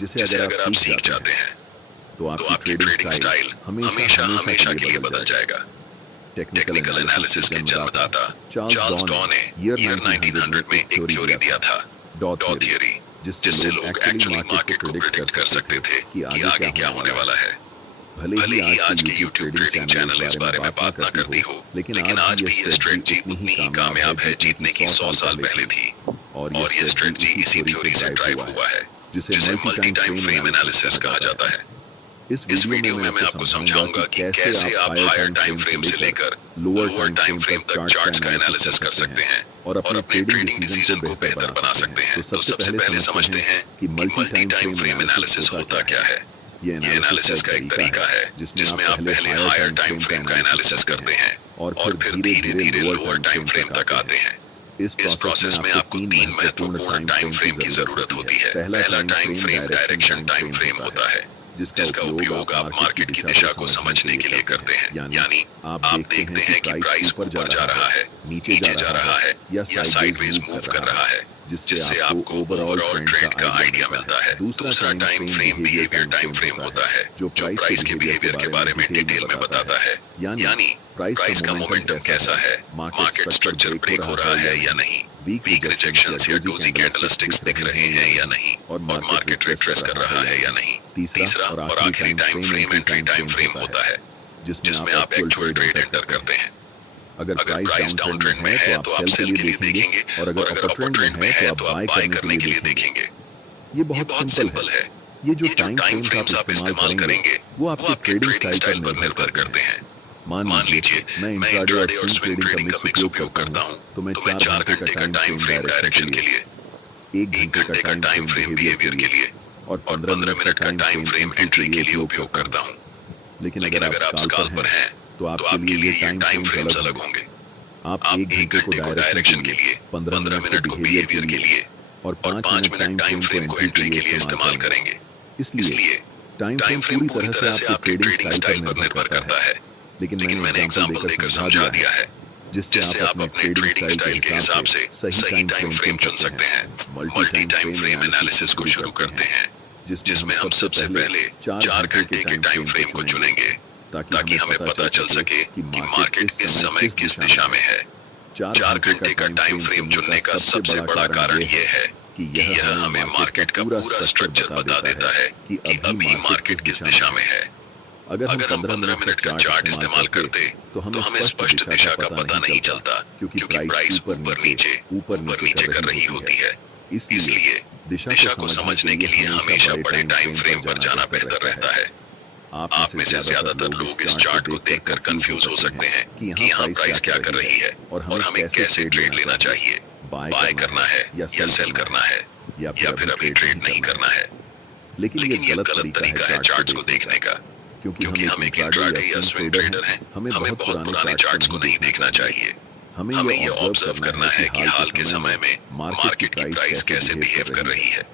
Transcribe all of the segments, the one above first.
जिसे अगर आप सीख जाते हैं तो आपकी ट्रेडिंग स्टाइल हमेशा हमेशा के लिए बदल जाएगा। टेक्निकल एनालिसिस के जन्मदाता चार्ल्स डॉ ने ईयर 1900 में एक थ्योरी दिया था, डॉ थ्योरी, जिससे लोग एक्चुअली मार्केट को प्रेडिक्ट कर सकते थे कि आगे क्या होने वाला है। भले ही आज के YouTube ट्रेडिंग चैनल इस बारे में बात ना करती हो, लेकिन आज भी ये स्ट्रेटजी उतनी ही कामयाब है जितने की 100 साल पहले थी। और ये स्ट्रेटजी इसी थ्योरी से ड्राइव हुआ है, जिसे मल्टी टाइम फ्रेम एनालिसिस कहा जाता है। इस वीडियो में मैं आपको समझाऊंगा कि कैसे आप हायर टाइम फ्रेम से लेकर लोअर टाइम फ्रेम तक चार्ट्स का एनालिसिस कर सकते हैं और अपने ट्रेडिंग डिसीजन को बेहतर बना सकते हैं। तो सबसे पहले समझते हैं कि मल्टी टाइम फ्रेम एनालिसिस होता क्या है। ये एनालिसिस का एक तरीका है जिसमें आप पहले हायर टाइम फ्रेम का एनालिसिस करते हैं और फिर धीरे धीरे लोअर टाइम फ्रेम तक आते हैं। इस प्रोसेस में आपको तीन महत्वपूर्ण टाइम फ्रेम की जरूरत होती है। पहला time frame direction time frame होता है, जिसका उपयोग आप मार्केट की दिशा को समझने के लिए करते हैं। यानी आप देखते हैं कि प्राइस ऊपर जा रहा है, नीचे जा रहा है या साइडवेज मूव कर रहा है, जिससे आपको ओवरऑल ट्रेंड का आइडिया मिलता है। दूसरा time frame behaviour time frame होता है, जो प्राइस के बिहेवियर के बारे में डिटेल में बताता है। यानी प्राइस का मोमेंटम कैसा है, मार्केट स्ट्रक्चर ब्रेक हो रहा है या नहीं, वीक रिजेक्शंस या डोजी कैंडलस्टिक्स दिख रहे हैं या नहीं, और मार्केट रिट्रेस कर रहा है या नहीं। तीसरा और आखिरी time frame entry time frame होता है, जिसमें आप एक्चुअल ट्रेड एंटर करते हैं। अगर प्राइस डाउन ट्रेंड में है तो आप सेल के लिए देखेंगे, और अगर अपर ट्रेंड में है तो आप बाय करने के लिए देखेंगे। ये बहुत सिंपल है। ये जो टाइम फ्रेम्स आप इस्तेमाल करेंगे वो आपके ट्रेडिंग स्टाइल पर निर्भर करते हैं। मान लीजिए मैं इंट्राडे और स्विंग ट्रेडिंग का मिक्स उपयोग करता हूं, तो मैं 4 घंटे का टाइम फ्रेम डायरेक्शन के लिए, 1 घंटे का टाइम फ्रेम बिहेवियर के लिए और 15 मिनट का टाइम फ्रेम एंट्री के लिए उपयोग करता हूं। लेकिन अगर आप स्काल्पर हैं तो आपके लिए ये टाइम फ्रेम्स अलग होंगे। आप 1 घंटे को डायरेक्शन के लिए, 15 मिनट को बिहेवियर के लिए और 5 मिनट टाइम फ्रेम को एंट्री के लिए इस्तेमाल करेंगे। इसलिए टाइम फ्रेम पूरी तरह से आपके ट्रेडिंग स्टाइल पर निर्भर करता है। लेकिन मैंने एग्जांपल देकर समझा दिया है, जिससे आप अपने ट्रेडिंग स्टाइल के हिसाब से सही टाइम फ्रेम चुन सकते हैं। मल्टी टाइम फ्रेम एनालिसिस को शुरू करते हैं, जिसमें हम सबसे पहले 4 घंटे के टाइम फ्रेम को चुनेंगे, ताकि हमें पता चल सके कि मार्केट इस समय किस दिशा में है। 4 घंटे का टाइम फ्रेम चुनने का सबसे बड़ा कारण यह है कि यह हमें मार्केट का पूरा स्ट्रक्चर बता देता है कि अभी मार्केट किस दिशा में है। अगर हम 15 मिनट का चार्ट इस्तेमाल करते तो हमें स्पष्ट दिशा का पता नहीं चलता, क्योंकि प्राइस ऊपर नीचे कर रही होती है। इसलिए दिशा को समझने के लिए हमेशा बड़े टाइम फ्रेम पर जाना बेहतर रहता है। आप में से ज्यादातर लोग इस चार्ट को देखकर कंफ्यूज हो सकते हैं कि यहाँ प्राइस क्या कर रही है और हमें कैसे ट्रेड लेना चाहिए। बाय करना है या सेल करना है या फिर अभी ट्रेड नहीं करना है। लेकिन ये गलत तरीका है चार्ट्स को देखने का, क्योंकि हम एक इंट्राडे या स्विंग ट्रेडर हैं। हमें बहुत पुराने चार्ट्स को नहीं देखना चाहिए। हमें ये ऑब्जर्व करना है कि हाल के समय में मार्केट की प्राइस कैसे बिहेव कर रही है।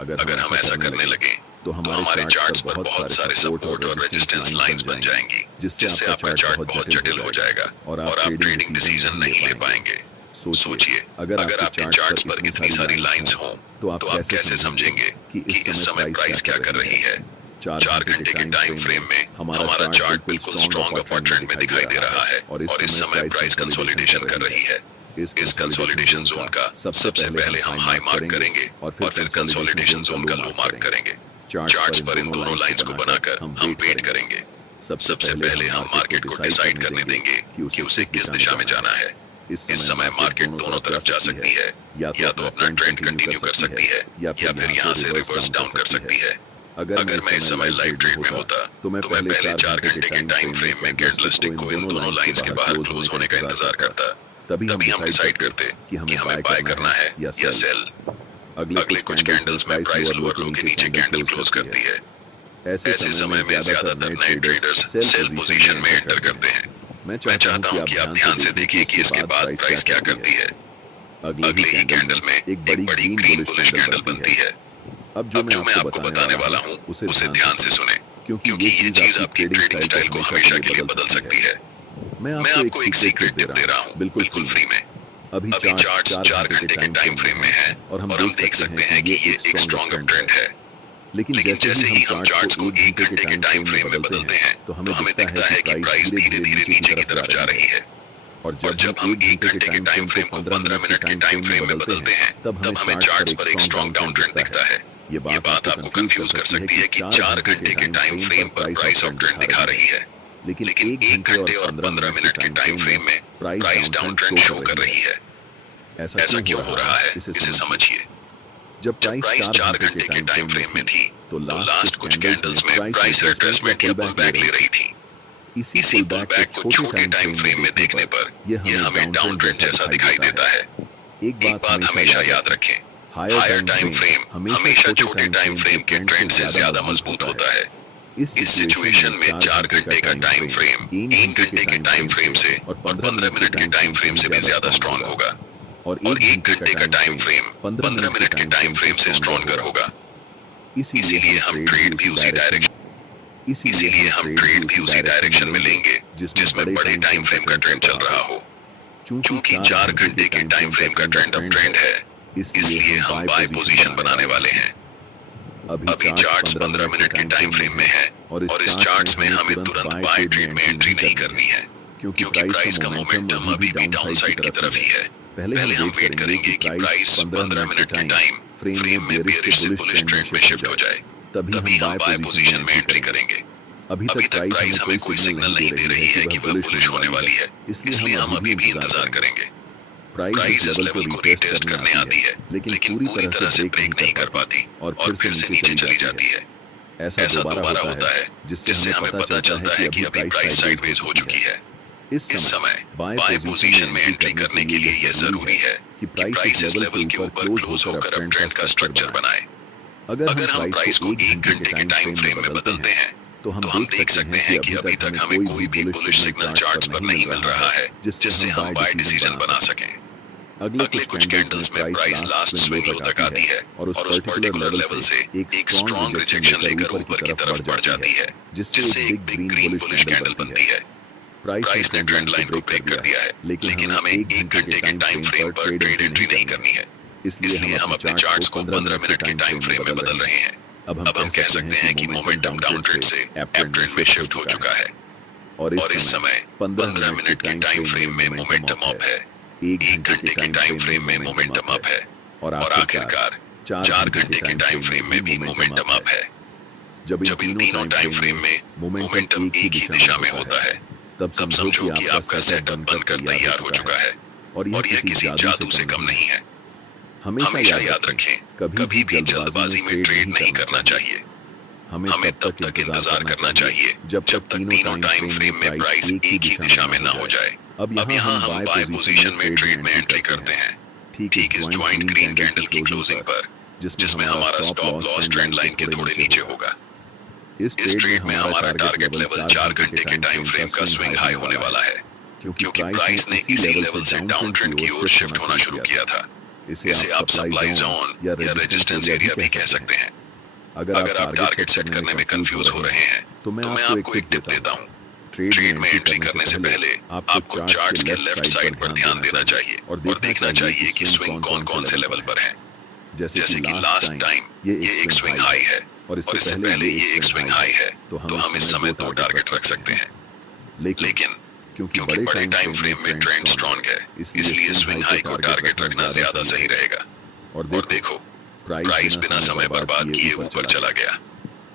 अगर हम ऐसा करने लगे तो हमारे चार्ट्स पर बहुत सारे सपोर्ट और रेजिस्टेंस लाइंस बन जाएंगी, जिससे आपका चार्ट बहुत जटिल हो जाएगा और आप ट्रेडिंग डिसीजन नहीं ले पाएंगे। सोचिए, अगर आपके चार्ट्स पर इतनी सारी लाइंस हों तो आप कैसे समझेंगे कि इस समय प्राइस क्या कर रही है। 4 घंटे के टाइम फ्रेम में हमारा चार्ट बिल्कुल स्ट्रॉन्ग अपवर्ड ट्रेंड में दिखाई दे रहा है और इस समय प्राइस कंसोलिडेशन कर रही है। इस कंसोलिडेशन जोन का सबसे पहले हम हाई मार्क करेंगे और फिर कंसोलिडेशन जोन का लो मार्क करेंगे। चार्ट्स पर इन दोनों लाइंस को बनाकर हम वेट करेंगे। सबसे पहले हम मार्केट को डिसाइड करने देंगे कि उसे किस दिशा में जाना है। इस समय मार्केट दोनों तरफ जा सकती है, या तो अपना ट्रेंड कंटिन्यू कर सकती है या फिर यहाँ से रिवर्स डाउन कर सकती है। अगर मैं इस समय लाइव ट्रेड में होता तो मैं पहले 4 घंटे के टाइम फ्रेम में कैंडलस्टिक को इन दोनों लाइंस के बाहर क्लोज होने का इंतजार करता। तभी हम डिसाइड करते कि हमें बाय करना है या सेल। अगले कुछ कैंडल्स में प्राइस लोअर लो के नीचे कैंडल क्लोज करती है। ऐसे समय में ज्यादातर नए ट्रेडर्स सेल पोजीशन में एंटर करते हैं। मैं चाहता हूं कि आप ध्यान से देखिए कि इसके बाद प्राइस क्या करती है। अगले ही कैंडल में एक बड़ी ग्रीन बुलिश कैंडल बनती है। अब जो मैं आपको बताने वाला हूं उसे ध्यान से सुने, क्योंकि ये चीज आपकी ट्रेडिंग स्टाइल को हमेशा के लिए बदल सकती है। मैं आपको एक सीक्रेट टिप दे रहा हूं, बिल्कुल फ्री में। अभी चार्ट्स 4 घंटे के टाइम फ्रेम में है और हम देख सकते हैं कि ये एक स्ट्रॉन्ग अप ट्रेंड है। लेकिन जैसे ही हम चार्ट्स को 1 घंटे के टाइम फ्रेम में बदलते हैं तो हमें दिखता है कि प्राइस धीरे धीरे नीचे की तरफ जा रही है। और जब हम 1 घंटे के टाइम फ्रेम को 15 मिनट के टाइम फ्रेम में बदलते हैं तब हमें चार्ट्स पर एक स्ट्रॉन्ग डाउन ट्रेंड दिखता है। ये बात आपको कंफ्यूज कर सकती है कि 4 घंटे के टाइम फ्रेम पर प्राइस अप ट्रेंड दिखा रही है, लेकिन 1 घंटे और 15 मिनट के टाइम फ्रेम में प्राइस डाउन ट्रेंड शो कर रही है। ऐसा क्यों हो रहा है, इसे समझिए। जब प्राइस 4 घंटे के टाइम फ्रेम में थी तो लास्ट कुछ कैंडल्स में प्राइस रिट्रेसमेंट या पुलबैक ले रही थी। इसी पुलबैक को छोटे टाइम फ्रेम में देखने पर यह हमें डाउन ट्रेंड जैसा दिखाई देता है। एक बात हमेशा याद रखें, हायर टाइम फ्रेम हमेशा छोटे टाइम फ्रेम के ट्रेंड से ज्यादा मजबूत होता है। इस सिचुएशन में 4 घंटे का टाइम फ्रेम 1 घंटे के टाइम फ्रेम से और 15 मिनट के टाइम फ्रेम से भी ज्यादा स्ट्रॉन्ग होगा, और 1 घंटे का टाइम फ्रेम 15 मिनट के टाइम फ्रेम से स्ट्रॉन्गर होगा। इसीलिए हम ट्रेड भी उसी डायरेक्शन में लेंगे जिसमें बड़े टाइम फ्रेम का ट्रेंड चल रहा हो। चूंकि 4 घंटे के टाइम फ्रेम का ट्रेंड अप ट्रेंड है, इसलिए हम बाय पोजीशन बनाने वाले हैं। अभी चार्ट्स 15 मिनट के टाइम फ्रेम में है और इस चार्ट्स में हमें तुरंत बाय ट्रेड में एंट्री नहीं करनी है, क्योंकि प्राइस का मोमेंटम अभी भी डाउन साइड की तरफ ही है। पहले हम वेट करेंगे कि प्राइस 15 मिनट के टाइम फ्रेम में बेरिश से बुलिश ट्रेंड में शिफ्ट हो जाए, तभी हम बाय पोजीशन में एंट्री करेंगे। अभी तक प्राइस हमें कोई सिग्नल नहीं दे रही है कि वह बुलिश होने वाली है, इसलिए हम अभी भी इंतजार करेंगे। प्राइस इस लेवल को रीटेस्ट करने आती है, लेकिन पूरी तरह से ब्रेक नहीं कर पाती और फिर से नीचे चली जाती है। ऐसा दोबारा होता है, जिससे हमें पता चलता है कि अभी प्राइस साइडवेज हो चुकी है। इस समय बाय पोजीशन में एंट्री करने के लिए यह जरूरी है कि प्राइस इस लेवल के ऊपर क्लोज होकर अप ट्रेंड का स्ट्रक्चर बनाए। अगर हम प्राइस को 1 घंटे के टाइम फ्रेम में बदलते हैं तो हम देख सकते हैं कि अभी तक हमें कोई भी बुलिश सिग्नल चार्ट्स पर नहीं मिल रहा है जिससे हम बाय डिसीजन बना सकें। अगले कुछ कैंडल्स में प्राइस लास्ट स्विंग लो तक आती है और उस पर्टिकुलर लेवल से एक स्ट्रॉन्ग रिजेक्शन लेकर ऊपर की तरफ बढ़ जाती है, जिससे एक बिग ग्रीन बुलिश कैंडल बनती है। प्राइस ने ट्रेंड लाइन को ब्रेक कर दिया है, लेकिन हमें 1 घंटे के टाइम फ्रेम पर ट्रेड एंट्री नहीं करनी है, इसलिए हम अपने चार्ट्स को 15 मिनट के टाइम फ्रेम में बदल रहे हैं। अब हम कह सकते हैं कि मोमेंटम डाउन ट्रेंड से अप ट्रेंड में शिफ्ट हो चुका है, और इस समय 15 मिनट के टाइम फ्रेम में मोमेंटम अप है, 1 घंटे के टाइम फ्रेम में मोमेंटम अप है, और आखिरकार 4 घंटे के टाइम फ्रेम में भी मोमेंटम अप है। जब इन तीनों टाइम फ्रेम में मोमेंटम एक ही दिशा में होता है, तब समझो कि आपका सेटअप बनकर तैयार हो चुका है, और यह किसी जादू से कम नहीं है। हमेशा याद रखें, कभी भी जल्दबाजी में ट्रेड नहीं करना चाहिए। हमें तब तक इंतजार करना चाहिए जब तक तीनों टाइम फ्रेम में प्राइस एक ही दिशा में ना हो जाए। अब यहाँ हम बाय पोजीशन में ट्रेड में एंट्री करते हैं, ठीक इस ज्वाइंट ग्रीन कैंडल की क्लोजिंग पर, जिसमें हमारा स्टॉप लॉस ट्रेंड लाइन के थोड़े नीचे होगा। इस ट्रेड में हमारा टारगेट लेवल 4 घंटे के टाइम फ्रेम का स्विंग हाई होने वाला है, क्योंकि प्राइस ने इसी लेवल से डाउन ट्रेंड की ओर शिफ्ट होना शुरू किया था। इसे आप सप्लाई जोन या रेजिस्टेंस एरिया भी कह सकते हैं। अगर आप टारगेट सेट करने में कंफ्यूज हो रहे हैं तो मैं आपको एक टिप देता हूँ। ट्रेड में एंट्री करने से पहले आपको चार्ट्स के लेफ्ट साइड पर ध्यान देना चाहिए और देखना चाहिए कि स्विंग कौन से लेवल पर है। जैसे कि लास्ट टाइम ये एक स्विंग हाई है और इससे पहले ये एक स्विंग हाई है, तो हम इस समय 2 टारगेट रख सकते हैं। लेकिन क्योंकि बड़े टाइम फ्रेम में ट्रेंड स्ट्रॉन्ग है, इसलिए स्विंग हाई को टारगेट रखना ज्यादा सही रहेगा। और देखो, प्राइस बिना समय बर्बाद किए ऊपर चला गया।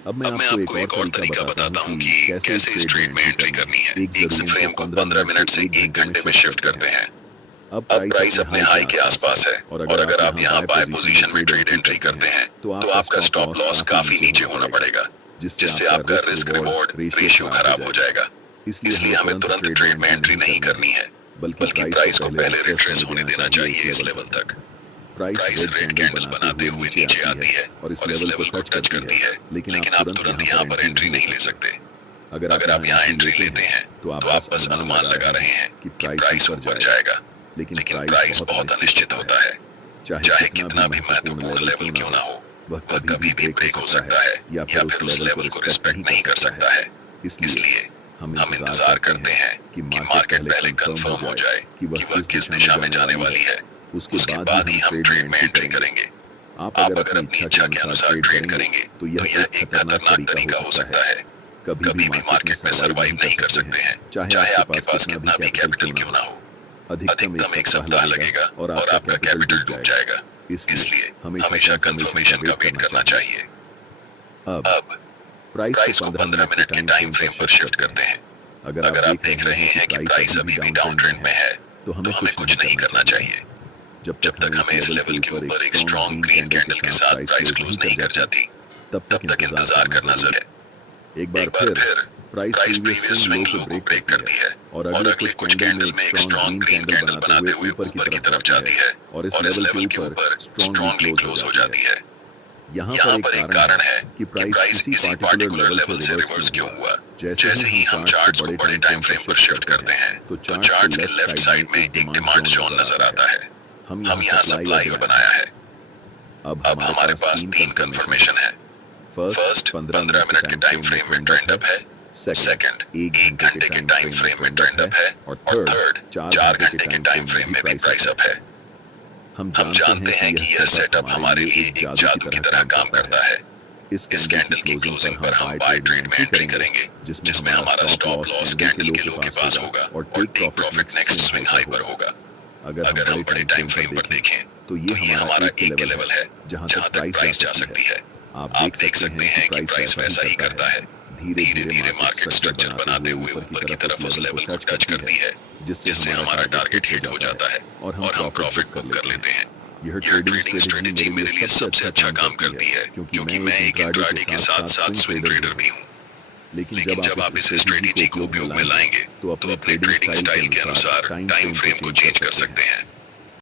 अब मैं आपको एक और तरीका बताता हूँ कि कैसे इस ट्रेड में एंट्री करनी है। एक फ्रेम को 15 मिनट से 1 घंटे में शिफ्ट करते हैं। अब प्राइस अपने हाई के आसपास है, और अगर आप यहाँ बाय पोजीशन में ट्रेड एंट्री करते हैं तो आपका स्टॉप लॉस काफी नीचे होना पड़ेगा, जिससे आपका रिस्क रिवॉर्ड रेशियो खराब हो जाएगा। इसलिए हमें तुरंत ट्रेड में एंट्री नहीं करनी है, बल्कि प्राइस को पहले रिट्रेस होने देना चाहिए इस लेवल तक। प्राइस रेड कैंडल बनाते हुए नीचे आती है और इस लेवल को टच करती है, लेकिन आप तुरंत यहाँ पर एंट्री नहीं ले सकते। अगर आप यहाँ एंट्री लेते हैं तो आप बस अनुमान लगा रहे हैं कि प्राइस ऊपर जाएगा, लेकिन प्राइस बहुत अनिश्चित होता है। चाहे कितना भी महत्वपूर्ण लेवल क्यों ना हो, वह कभी भी ब्रेक हो सकता है या फिर उस लेवल को रिस्पेक्ट नहीं कर सकता है। इसलिए हम इंतजार करते हैं कि मार्केट पहले कंफर्म हो जाए कि वह किस दिशा में जाने वाली है, उसके बाद ही हम ट्रेड में एंट्री करेंगे। आप अगर अपनी इच्छा के अनुसार ट्रेड करेंगे तो यह एक खतरनाक तरीका हो सकता है। कभी भी मार्केट में सरवाइव नहीं कर सकते हैं, चाहे आपके पास कितना भी कैपिटल क्यों ना हो। अधिकतम एक सप्ताह लगेगा और आपका कैपिटल डूब जाएगा। इसलिए हमेशा कंफर्मेशन का वेट करना चाहिए। अब प्राइस को 15 मिनट के टाइम फ्रेम पर शिफ्ट करते हैं। अगर आप देख रहे हैं कि प्राइस अभी भी डाउन ट्रेंड में है तो हमें कुछ नहीं करना चाहिए। जब तक हमें इस लेवल के ऊपर एक स्ट्रॉन्ग ग्रीन कैंडल के साथ प्राइस क्लोज नहीं कर जाती, तब तक इंतजार करना जरूरी है। एक बार फिर प्राइस प्रीवियस स्विंग लो को ब्रेक करती है और अगले कुछ कैंडल में एक स्ट्रॉन्ग ग्रीन कैंडल बनाते हुए ऊपर की तरफ जाती है और इस लेवल के ऊपर स्ट्रॉन्गली क्लोज हो जाती है। यहाँ पर एक कारण है कि प्राइस किसी पार्टिकुलर लेवल से रिवर्स क्यों हुआ। जैसे ही हम चार्ट्स को बड़े टाइम फ्रेम पर शिफ्ट करते हैं तो चार्ट्स के लेफ्ट साइड में एक डिमांड जोन नजर आता है। हम यहाँ सप्लाई को बनाया है। अब हमारे पास 3 कंफर्मेशन है। फर्स्ट 15 मिनट के टाइम फ्रेम में ट्रेंड अप है। सेकंड 1 घंटे के टाइम फ्रेम में ट्रेंड अप है और थर्ड 4 घंटे के टाइम फ्रेम में भी प्राइस अप है। हम जानते हैं कि यह सेटअप हमारे लिए एक जादू की तरह काम करता है। इस कैंडल की क्लोजिंग पर हम बाय ट्रेड में एंट्री करेंगे, जिसमें हमारा स्टॉप लॉस कैंडल के लो के पास होगा और take profit next swing high पर होगा। अगर हम बड़े टाइम फ्रेम पर देखें तो ये हमारा एक लेवल है जहां तक प्राइस जा सकती है। आप देख सकते हैं कि प्राइस वैसा ही करता है। धीरे धीरे मार्केट स्ट्रक्चर बनाते हुए ऊपर की तरफ उस लेवल को टच करती है, जिससे हमारा टारगेट हिट हो जाता है और हम प्रॉफिट बुक कर लेते हैं। यह ट्रेडिंग स्ट्रेटजी मेरे लिए सबसे अच्छा काम करती है, क्योंकि मैं एक इंट्राडे के साथ साथ स्विंग ट्रेडर भी हूँ। लेकिन जब आप इस स्ट्रेटजी को उपयोग में लाएंगे तो अपने ट्रेडिंग स्टाइल के अनुसार टाइम फ्रेम को चेंज कर सकते हैं।